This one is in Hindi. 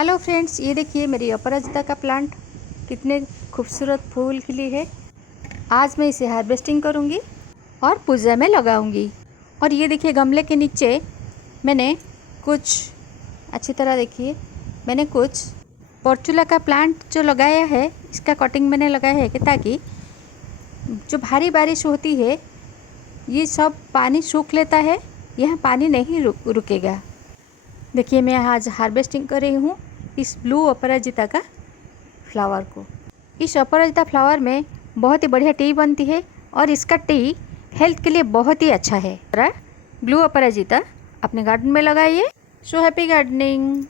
हेलो फ्रेंड्स, ये देखिए मेरी अपराजिता का प्लांट कितने खूबसूरत फूल खिली है। आज मैं इसे हार्वेस्टिंग करूँगी और पूजा में लगाऊंगी। और ये देखिए गमले के नीचे मैंने कुछ अच्छी तरह देखिए मैंने कुछ पोर्चुला का प्लांट जो लगाया है, इसका कटिंग मैंने लगाया है कि ताकि जो भारी बारिश होती है ये सब पानी सूख लेता है, यह पानी नहीं रुकेगा। देखिए मैं आज हार्वेस्टिंग कर रही हूँ इस ब्लू अपराजिता का फ्लावर को। इस अपराजिता फ्लावर में बहुत ही बढ़िया टी बनती है और इसका टी हेल्थ के लिए बहुत ही अच्छा है। ब्लू अपराजिता अपने गार्डन में लगाइए। So happy gardening.